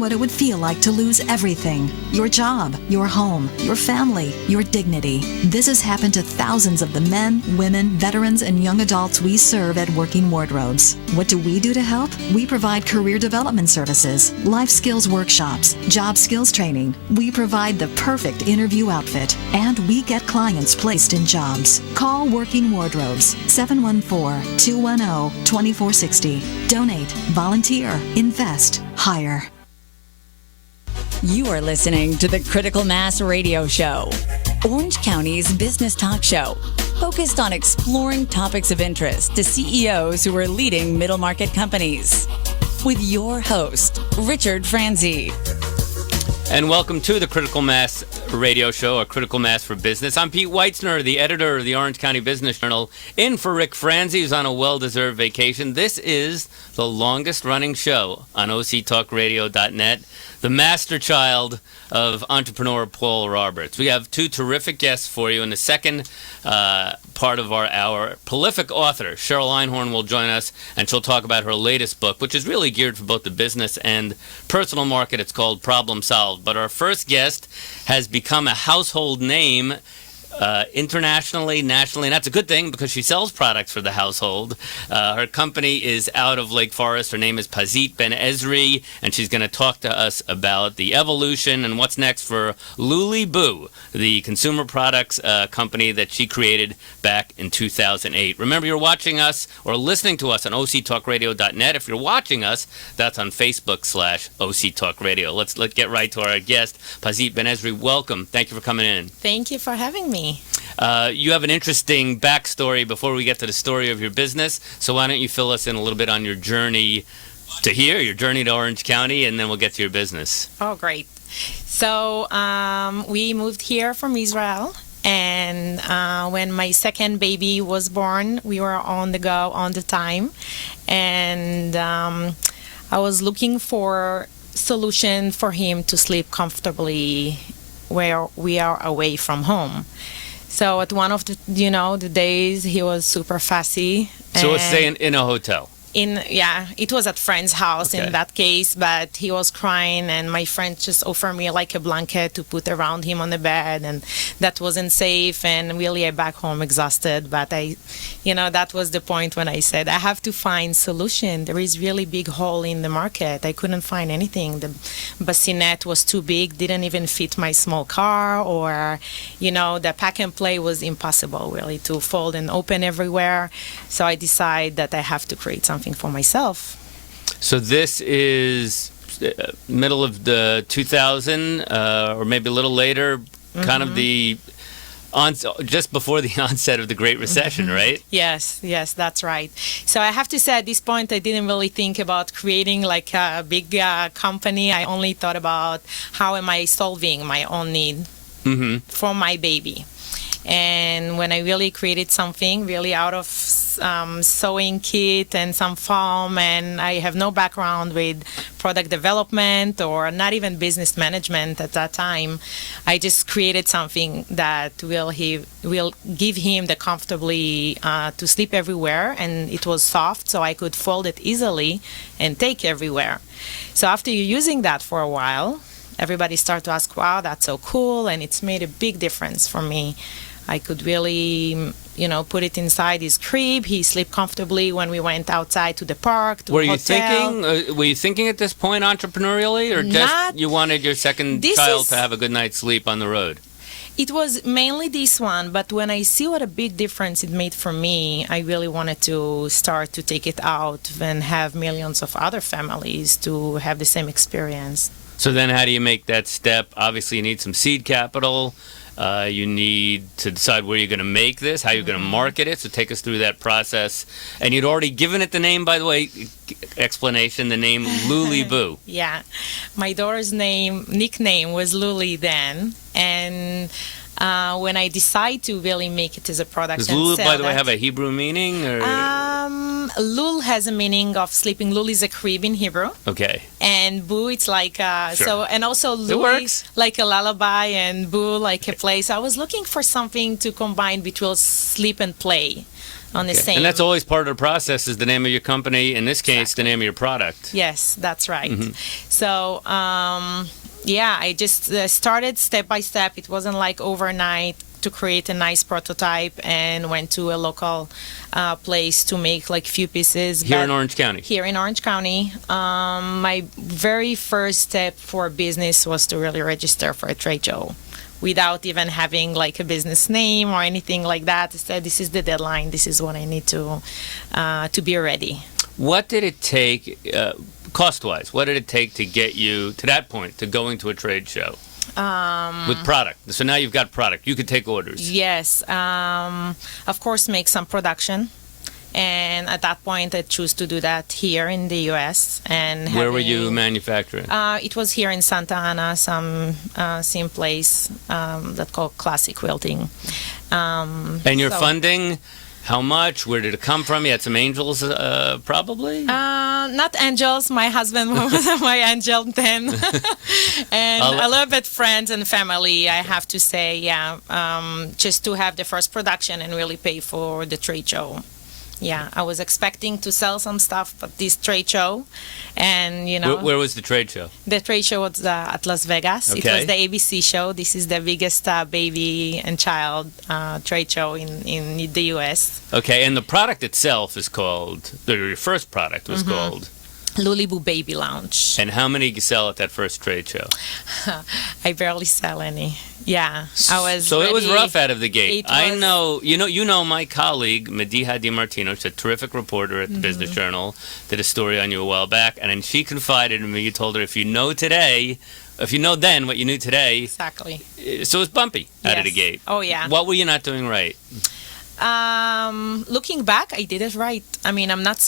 what it would feel like to lose everything. Your job, your home, your family, your dignity. This has happened to thousands of the men, women, veterans, and young adults we serve at Working Wardrobes. What do we do to help? We provide career development services, life skills workshops, job skills training. We provide the perfect interview outfit, and we get clients placed in jobs. Call Working Wardrobes, 714-210-2460. Donate, volunteer, invest, hire. You are listening to the Critical Mass Radio Show, Orange County's business talk show, focused on exploring topics of interest to CEOs who are leading middle market companies. With your host, Richard Franzi. And welcome to the Critical Mass Radio Show, a Critical Mass for Business. I'm Pete Weitzner, the editor of the Orange County Business Journal, in for Rick Franzi, who's on a well-deserved vacation. This is the longest-running show on OCTalkRadio.net, the master child of entrepreneur Paul Roberts. We have two terrific guests for you. In the second part of our hour, prolific author Cheryl Einhorn will join us, and she'll talk about her latest book, which is really geared for both the business and personal market. It's called Problem Solved. But our first guest has become a household name internationally, nationally, and that's a good thing because she sells products for the household. Her company is out of Lake Forest. Her name is Pazit Ben-Ezri, and she's going to talk to us about the evolution and what's next for Lullaboo, the consumer products company that she created back in 2008. Remember, you're watching us or listening to us on OCTalkRadio.net. If you're watching us, that's on Facebook/OCTalkRadio. Let's get right to our guest, Pazit Ben-Ezri. Welcome. Thank you for coming in. Thank you for having me. You have an interesting backstory before we get to the story of your business, so why don't you fill us in a little bit on your journey to here, your journey to Orange County, and then we'll get to your business. Oh, great. So we moved here from Israel, and when my second baby was born, we were on the go all the time, and I was looking for solution for him to sleep comfortably where we are away from home. So at one of the the days, he was super fussy. So let's stay in a hotel. It was at friend's house in that case, but he was crying, and my friend just offered me like a blanket to put around him on the bed, and that wasn't safe, and really I back home exhausted. But that was the point when I said I have to find solution. There is really big hole in the market. I couldn't find anything. The bassinet was too big, didn't even fit my small car, or the pack and play was impossible really to fold and open everywhere. So I decided that I have to create something for myself. So this is middle of the 2000 or maybe a little later, kind of the just before the onset of the Great Recession, right? Yes, that's right. So I have to say at this point I didn't really think about creating like a big company. I only thought about how am I solving my own need for my baby. And when I really created something really out of sewing kit and some foam, and I have no background with product development or not even business management at that time, I just created something that will give him the comfortably to sleep everywhere, and it was soft so I could fold it easily and take everywhere. So after using that for a while, everybody started to ask, wow, that's so cool, and it's made a big difference for me. I could really, put it inside his crib. He slept comfortably when we went outside to the park, to Were a hotel. Were you thinking at this point entrepreneurially, or just you wanted your second child to have a good night's sleep on the road? It was mainly this one, but when I see what a big difference it made for me, I really wanted to start to take it out and have millions of other families to have the same experience. So then how do you make that step? Obviously, you need some seed capital. You need to decide where you're going to make this, how you're going to market it. So take us through that process. And you'd already given it the name, by the way, explanation, the name Lullaboo. Yeah. My daughter's nickname was Luli then. And when I decide to really make it as a product. Does Lul, by the way, have a Hebrew meaning? Or? Lul has a meaning of sleeping. Lul is a crib in Hebrew. Okay. And boo, it's like sure. and also Luli like a lullaby, and boo like a play. So I was looking for something to combine between sleep and play. on the same. And that's always part of the process, is the name of your company. In this case, the name of your product. Yes, that's right. So, I just started step by step. It wasn't like overnight to create a nice prototype and went to a local place to make like few pieces. Here in Orange County? Here in Orange County. My very first step for business was to really register for a trade show without even having like a business name or anything like that. I said, this is the deadline. This is what I need to be ready. What did it take, cost-wise, what did it take to get you to that point, to going to a trade show? With product. So now you've got product. You could take orders. Yes. Of course, make some production. And at that point, I chose to do that here in the U.S. And where were you manufacturing? It was here in Santa Ana, same place that's called Classic Quilting. And your funding, how much? Where did it come from? You had some angels, probably? Not angels. My husband was my angel then. And a little bit friends and family, I have to say, just to have the first production and really pay for the trade show. Yeah, I was expecting to sell some stuff at this trade show, and Where was the trade show? The trade show was at Las Vegas. Okay. It was the ABC show. This is the biggest baby and child trade show in the U.S. Okay, and the product itself is called, your first product was called? Lullaboo Baby Lounge. And how many you sell at that first trade show? I barely sell any. Yeah, I was. So it was rough out of the gate. I was, know. You know my colleague Mediha DiMartino. She's a terrific reporter at the Business Journal. Did a story on you a while back, and then she confided in me. You told her, if you know then what you knew today. Exactly. So it's bumpy out of the gate. Oh yeah. What were you not doing right? Looking back, I did it right. I mean, I'm not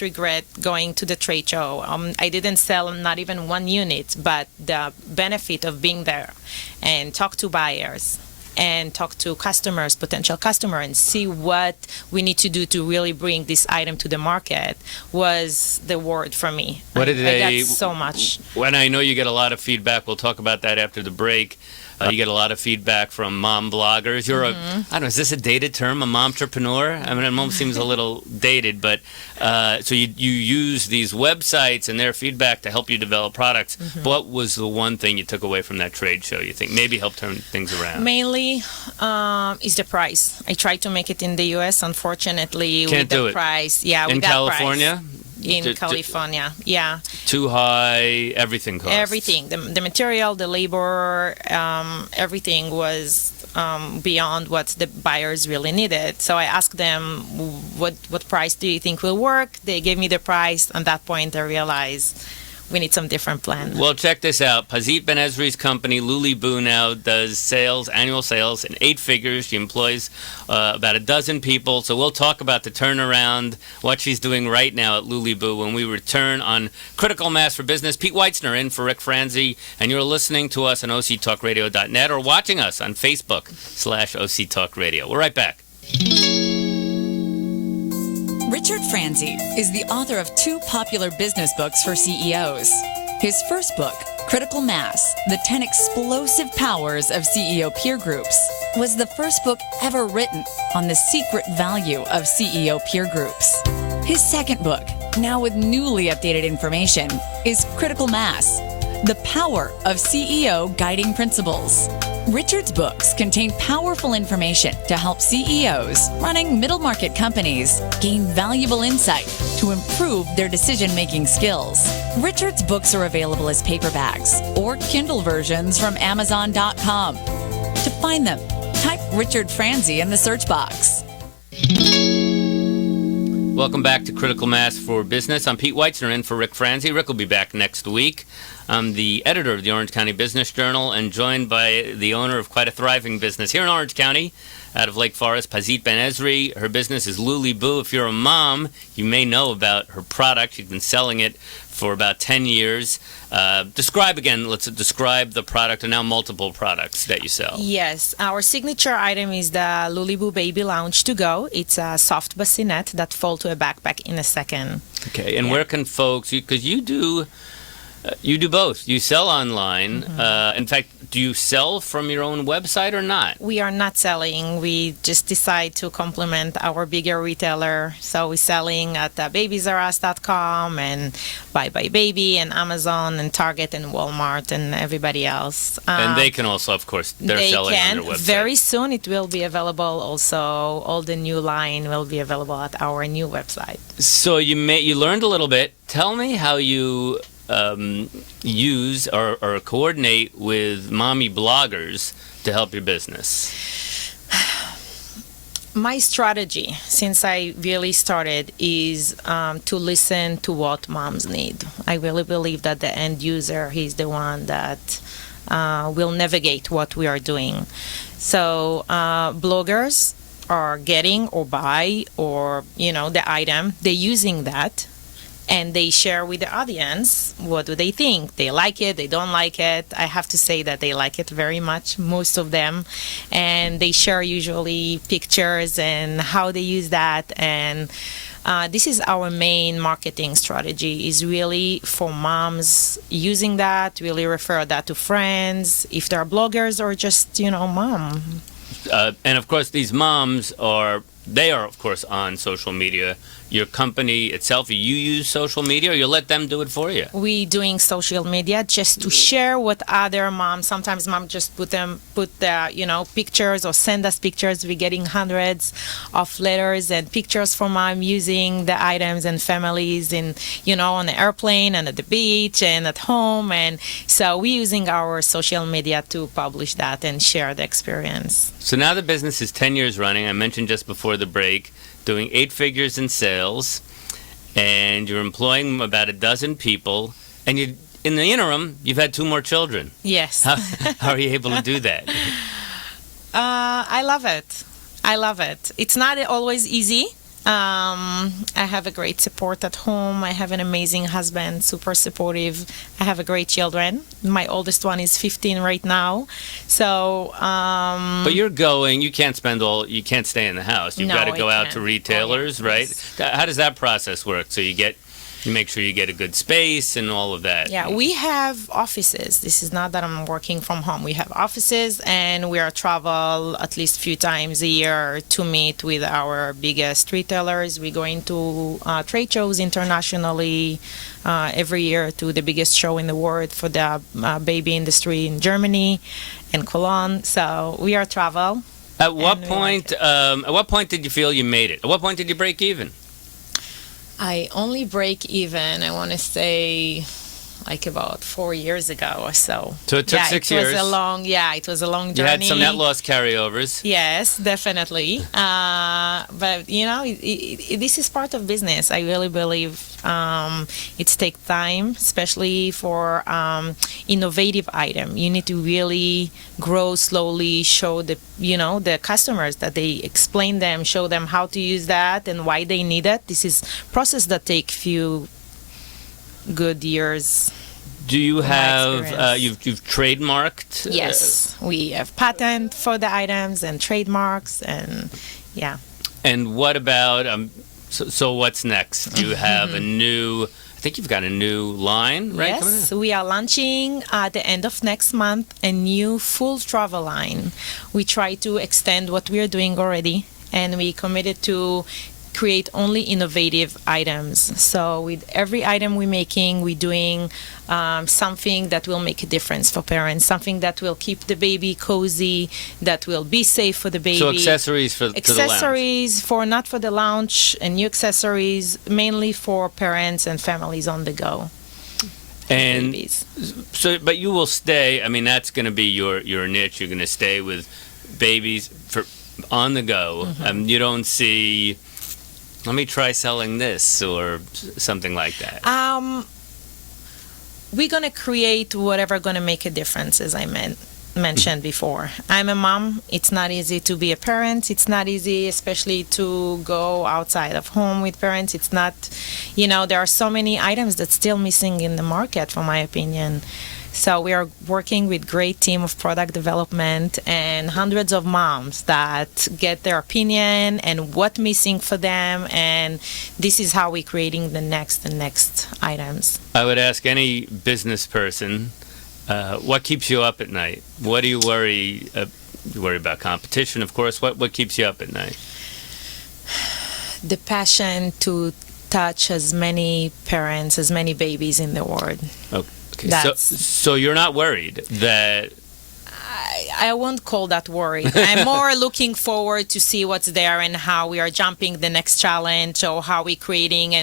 regret going to the trade show. I didn't sell not even one unit, but the benefit of being there and talk to buyers and talk to customers, potential customer, and see what we need to do to really bring this item to the market was the word for me. What did I got so much. When I know you get a lot of feedback, we'll talk about that after the break. You get a lot of feedback from mom bloggers. You're I don't know, is this a dated term, a momtrepreneur? I mean, it almost seems a little dated, but so you use these websites and their feedback to help you develop products. What was the one thing you took away from that trade show you think maybe helped turn things around? Mainly is the price. I tried to make it in the U.S. Unfortunately, Can't with do the it. price. Yeah, in with that California? price. In California, yeah. Too high, everything costs. Everything. The material, the labor, everything was beyond what the buyers really needed. So I asked them, what price do you think will work? They gave me the price. At that point, I realized we need some different plan. Well, check this out. Pazit Ben-Ezri's company, Lullaboo, now does annual sales in 8 figures. She employs about a dozen people. So we'll talk about the turnaround, what she's doing right now at Lullaboo when we return on Critical Mass for Business. Pete Weitzner in for Rick Franzi, and you're listening to us on octalkradio.net or watching us on Facebook/OCTalkRadio. We're right back. Richard Franzi is the author of 2 popular business books for CEOs. His first book, Critical Mass, The 10 Explosive Powers of CEO Peer Groups, was the first book ever written on the secret value of CEO peer groups. His second book, now with newly updated information, is Critical Mass, The Power of CEO Guiding Principles. Richard's books contain powerful information to help CEOs running middle market companies gain valuable insight to improve their decision-making skills. Richard's books are available as paperbacks or Kindle versions from Amazon.com. To find them, type Richard Franzi in the search box. Welcome back to Critical Mass for Business. I'm Pete Weitzner in for Rick Franzi. Rick will be back next week. I'm the editor of the Orange County Business Journal and joined by the owner of quite a thriving business here in Orange County, out of Lake Forest, Pazit Ben-Ezri. Her business is Lullaboo. If you're a mom, you may know about her product. She's been selling it for about 10 years. Describe the product, and now multiple products that you sell. Yes, our signature item is the Lullaboo Baby Lounge to Go. It's a soft bassinet that folds to a backpack in a second. Okay, and where can folks, because you do You do both. You sell online. In fact, do you sell from your own website or not? We are not selling. We just decide to complement our bigger retailer. So we're selling at babiesrus.com and Bye Bye Baby and Amazon and Target and Walmart and everybody else. And they can also, of course, they're selling on their website. Very soon it will be available also. All the new line will be available at our new website. So you learned a little bit. Tell me how you use or coordinate with mommy bloggers to help your business. My strategy since I really started is to listen to what moms need. I really believe that the end user is the one that will navigate what we are doing. So bloggers are getting or buy or the item, they're using that and they share with the audience what do they think. They like it, they don't like it. I have to say that they like it very much, most of them, and they share usually pictures and how they use that. And this is our main marketing strategy, is really for moms using that, really refer that to friends if they're bloggers or just mom. And of course these moms are of course on social media. Your company itself, you use social media, or you let them do it for you? We doing social media just to share what other moms. Sometimes mom just put the pictures or send us pictures. We're getting hundreds of letters and pictures from mom using the items and families in on the airplane and at the beach and at home. And so we're using our social media to publish that and share the experience. So now the business is 10 years running. I mentioned just before the break, doing 8 figures in sales, and you're employing about a dozen people, and in the interim, you've had 2 more children. Yes. How are you able to do that? I love it. I love it. It's not always easy. I have a great support at home. I have an amazing husband, super supportive. I have a great children. My oldest one is 15 right now. So, but you can't stay in the house. You've got to go out to retailers, right? How does that process work? So you make sure you get a good space and all of that. Yeah, we have offices. This is not that I'm working from home. We have offices, and we are travel at least a few times a year to meet with our biggest retailers. We go into trade shows internationally every year to the biggest show in the world for the baby industry in Germany and Cologne. So we are travel. At what point did you feel you made it? At what point did you break even? I only break even, I want to say, like about 4 years ago or so. So it took 6 years. It was a long journey. You had some net loss carryovers. Yes, definitely. But, this is part of business. I really believe it takes time, especially for innovative item. You need to really grow slowly, show the customers that they explain them, show them how to use that and why they need it. This is process that take few good years. Do you have you've trademarked? Yes, we have patent for the items and trademarks, and yeah. And what about so what's next? You have I think you've got a new line, right? Yes, we are launching at the end of next month a new full travel line. We try to extend what we are doing already, and we committed to create only innovative items. So with every item we're making, we're doing something that will make a difference for parents, something that will keep the baby cozy, that will be safe for the baby. So accessories to the lounge. Not for the lounge, and new accessories mainly for parents and families on the go. And babies. So, but you will stay. I mean, that's going to be your niche. You're going to stay with babies on the go. You don't see, let me try selling this or something like that. We're going to create whatever going to make a difference, as I mentioned before. I'm a mom. It's not easy to be a parent. It's not easy, especially to go outside of home with parents. It's not, there are so many items that's still missing in the market, for my opinion. So we are working with great team of product development and hundreds of moms that get their opinion and what missing for them, and this is how we're creating the next items. I would ask any business person, what keeps you up at night? What do you worry? You worry about competition, of course. What keeps you up at night? The passion to touch as many parents, as many babies in the world. Okay. So you're not worried that... I won't call that worry. I'm more looking forward to see what's there and how we are jumping the next challenge, or how we're creating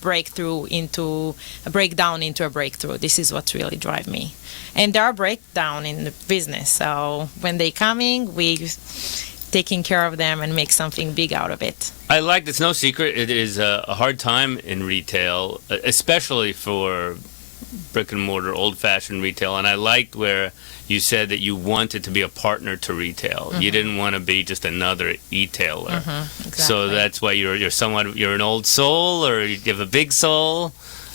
breakthrough into a breakdown into a breakthrough. This is what really drives me. And there are breakdown in the business. So when they're coming, we taking care of them and make something big out of it. I like, it's no secret, it is a hard time in retail, especially for brick and mortar, old-fashioned retail. And I liked where you said that you wanted to be a partner to retail. You didn't want to be just another e-tailer. Exactly. So that's why you're an old soul, or you have a big soul.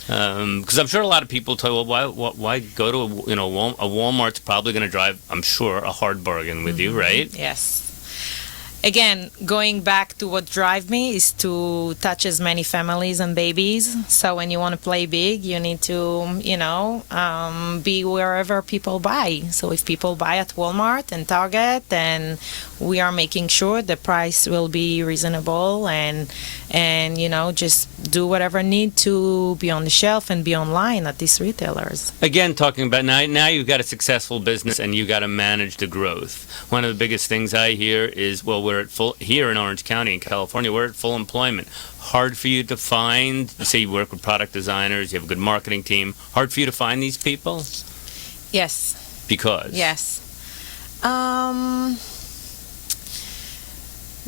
Because I'm sure a lot of people tell, well, why go to a Walmart's probably going to drive, I'm sure, a hard bargain with you, right? Yes. Again, going back to what drives me is to touch as many families and babies. So when you want to play big, you need to, be wherever people buy. So if people buy at Walmart and Target, then we are making sure the price will be reasonable, and just do whatever need to be on the shelf and be online at these retailers. Again, talking about now you've got a successful business and you got to manage the growth. One of the biggest things I hear is, well, we're at full here in Orange County in California, we're at full employment. Hard for you to find, you say you work with product designers, you have a good marketing team, hard for you to find these people? Yes. Because? Yes.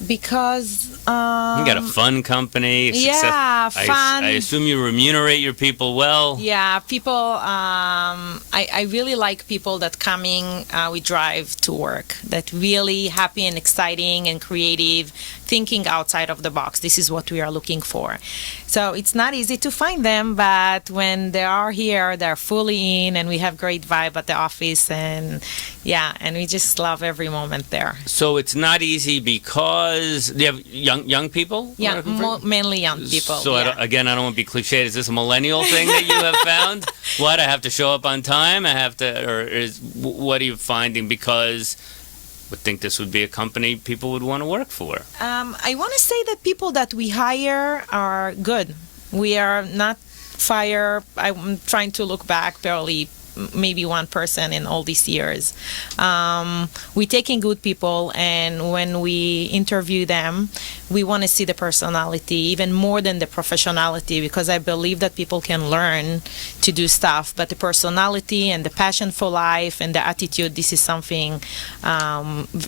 Because you got a fun company. Yeah, fun. I assume you remunerate your people well. Yeah, people. I really like people that coming. We drive to work. That really happy and exciting and creative, thinking outside of the box. This is what we are looking for. So it's not easy to find them, but when they are here, they're fully in, and we have great vibe at the office, and we just love every moment there. So it's not easy because you have young people? Yeah, mainly young people. So yeah. I don't want to be cliched. Is this a millennial thing that you have found? What, I have to show up on time? What are you finding? Because I would think this would be a company people would want to work for. I want to say that people that we hire are good. We are not fire. I'm trying to look back, barely maybe one person in all these years. We're taking good people, and when we interview them, we want to see the personality even more than the professionality, because I believe that people can learn to do stuff, but the personality and the passion for life and the attitude, this is something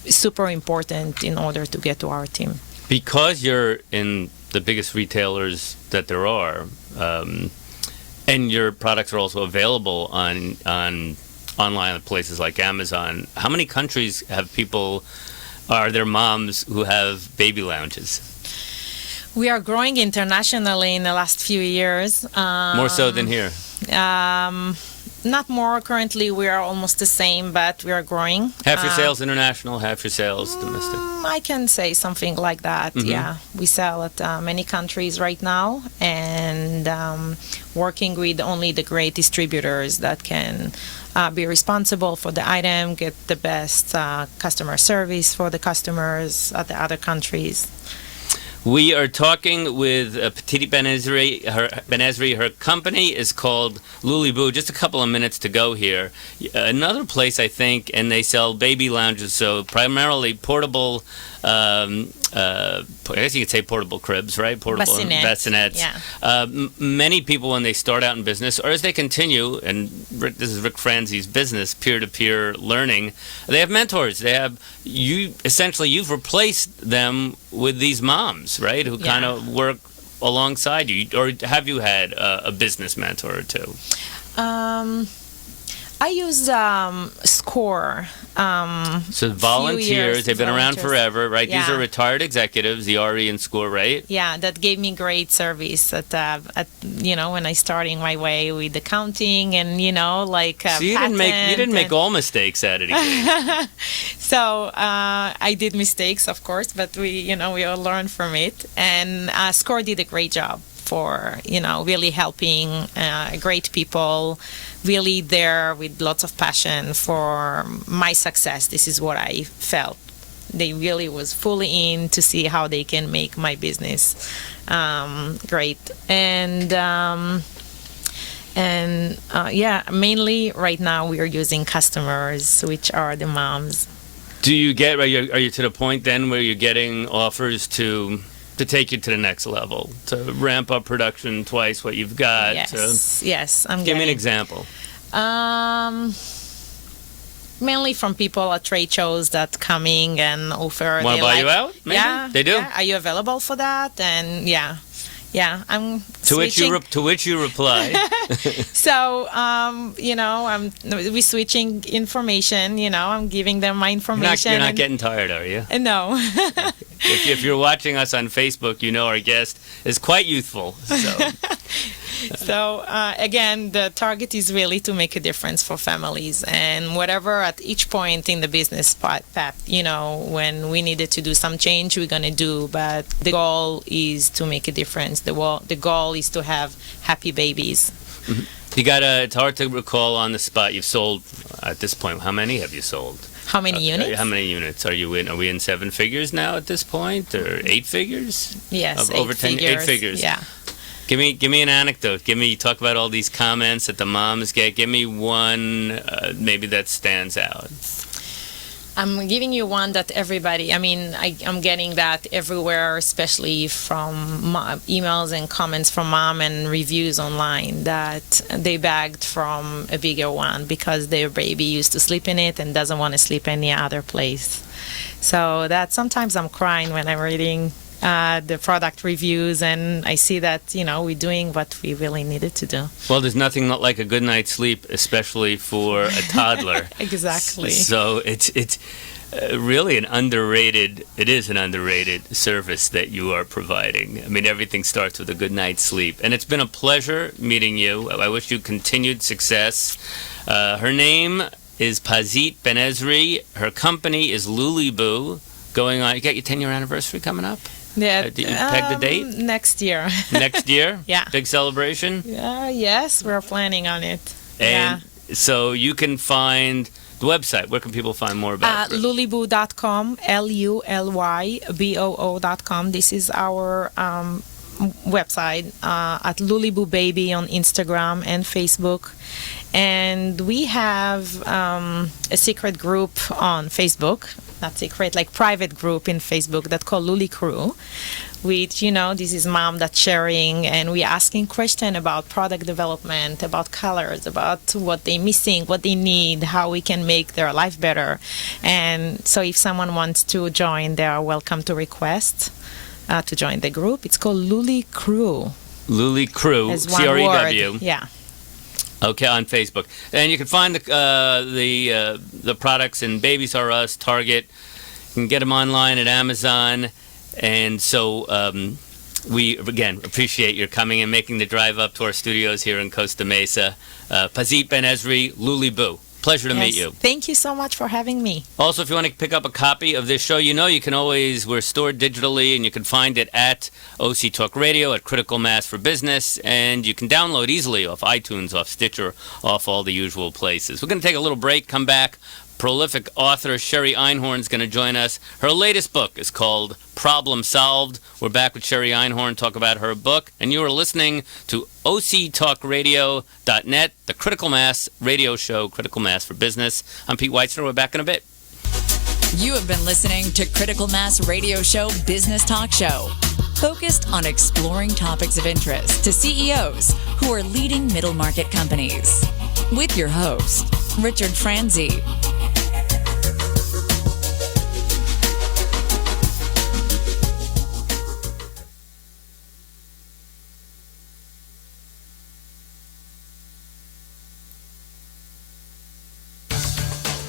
super important in order to get to our team. Because you're in the biggest retailers that there are, and your products are also available on online at places like Amazon. How many countries are there moms who have baby lounges? We are growing internationally in the last few years. More so than here? Not more. Currently, we are almost the same, but we are growing. Half your sales international, half your sales domestic? I can say something like that, yeah. We sell at many countries right now, and working with only the great distributors that can be responsible for the item, get the best customer service for the customers at the other countries. We are talking with Pazit Ben-Ezri. Her company is called Lullaboo. Just a couple of minutes to go here. Another place, I think, and they sell baby lounges, so primarily portable, I guess you could say portable cribs, right? Portable bassinets. Yeah. Many people, when they start out in business, or as they continue, and this is Rick Franzi's business, peer-to-peer learning, they have mentors. You've replaced them with these moms, right, who kind of work alongside you. Or have you had a business mentor or two? I use Score. So volunteers, they've been around volunteers. forever, right? These Yeah. are retired executives, the RE and Score, right? Yeah, that gave me great service at when I starting my way with accounting and like So you didn't make all mistakes out of the gate. So I did mistakes, of course, but we all learned from it. And Score did a great job for really helping great people, really there with lots of passion for my success. This is what I felt. They really was fully in to see how they can make my business great. And mainly right now we are using customers, which are the moms. Do you are you to the point then where you're getting offers to take you to the next level, to ramp up production twice what you've got? Yes, I'm Give me an getting. example. Mainly from people at trade shows that coming and offer. Want to buy you out? Maybe? Yeah, They do? Yeah. Are you available for that? And yeah, I'm To switching. which you reply. So we're switching information. I'm giving them my information. You're not getting tired, are you? No. If you're watching us on Facebook, you know our guest is quite youthful. So So again, the target is really to make a difference for families, and whatever at each point in the business path, when we needed to do some change, we're gonna do. But the goal is to make a difference. The goal is to have happy babies. you it's hard to recall on the spot. You've sold at this point. How many have you sold? How many units? How many units are you in? Are we in 7 figures now at this point, or 8 figures? Yes, Of over 10 8 figures. Yeah. Give me an anecdote. Talk about all these comments that the moms get. Give me one maybe that stands out. I'm giving you one that everybody, I'm getting that everywhere, especially from emails and comments from mom and reviews online, that they begged from a bigger one because their baby used to sleep in it and doesn't want to sleep any other place. So that sometimes I'm crying when I'm reading the product reviews, and I see that we're doing what we really needed to do. Well, there's nothing like a good night's sleep, especially for a toddler. Exactly. So it's really an underrated service that you are providing. Everything starts with a good night's sleep, and it's been a pleasure meeting you. I wish you continued success. Her name is Pazit Ben-Ezri. Her company is Lullaboo. Going on, you got your 10-year anniversary coming up? Yeah, Do you peg the date? Next year. Next year? Yeah. Big celebration? Yes, we're planning on it. And so you can find the website. Where can people find more about it? Lullaboo.com, Lullyboo.com. This is our website. At Lullaboo Baby on Instagram and Facebook. And we have a secret group on Facebook. Not secret, like private group in Facebook that called Lully Crew, which, this is mom that's sharing, and we're asking questions about product development, about colors, about what they're missing, what they need, how we can make their life better. And so if someone wants to join, they are welcome to request to join the group. It's called Lully Crew. Lully Crew, As one CREW. word. Yeah. Okay, on Facebook, and you can find the products in Babies R Us, Target. You can get them online at Amazon, and so we again appreciate your coming and making the drive up to our studios here in Costa Mesa. Pazit Ben-Ezri, Lullaboo. Pleasure to meet you. Thank you so much for having me. Also, if you want to pick up a copy of this show, you can always, we're stored digitally, and you can find it at OC Talk Radio, at Critical Mass for Business, and you can download easily off iTunes, off Stitcher, off all the usual places. We're going to take a little break, come back. Prolific author Sherry Einhorn is going to join us. Her latest book is called Problem Solved. We're back with Sherry Einhorn, talk about her book. And you are listening to OCTalkRadio.net, the Critical Mass radio show, Critical Mass for Business. I'm Pete Weitzner. We're back in a bit. You have been listening to Critical Mass Radio Show Business Talk Show, focused on exploring topics of interest to CEOs who are leading middle market companies. With your host, Richard Franzi.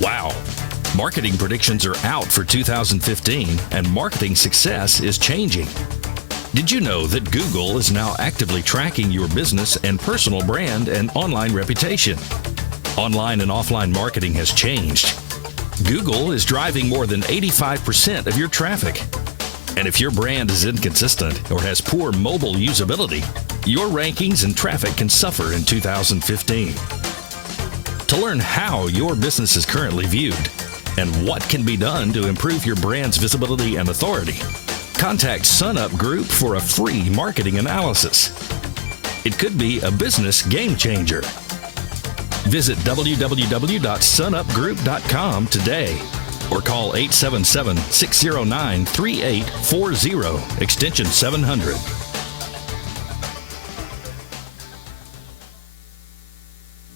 Wow. Marketing predictions are out for 2015, and marketing success is changing. Did you know that Google is now actively tracking your business and personal brand and online reputation? Online and offline marketing has changed. Google is driving more than 85% of your traffic. And if your brand is inconsistent or has poor mobile usability, your rankings and traffic can suffer in 2015. To learn how your business is currently viewed and what can be done to improve your brand's visibility and authority, contact SunUp Group for a free marketing analysis. It could be a business game changer. Visit www.sunupgroup.com today or call 877-609-3840, extension 700.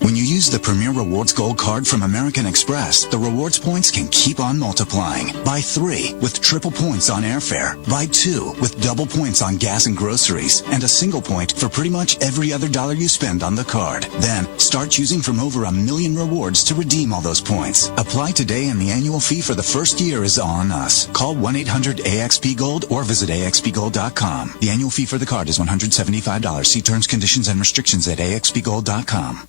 When you use the Premier Rewards Gold Card from American Express, the rewards points can keep on multiplying. Buy 3 with triple points on airfare. Buy 2 with double points on gas and groceries. And a single point for pretty much every other dollar you spend on the card. Then, start choosing from over 1 million rewards to redeem all those points. Apply today and the annual fee for the first year is on us. Call 1-800-AXP-GOLD or visit axpgold.com. The annual fee for the card is $175. See terms, conditions, and restrictions at axpgold.com.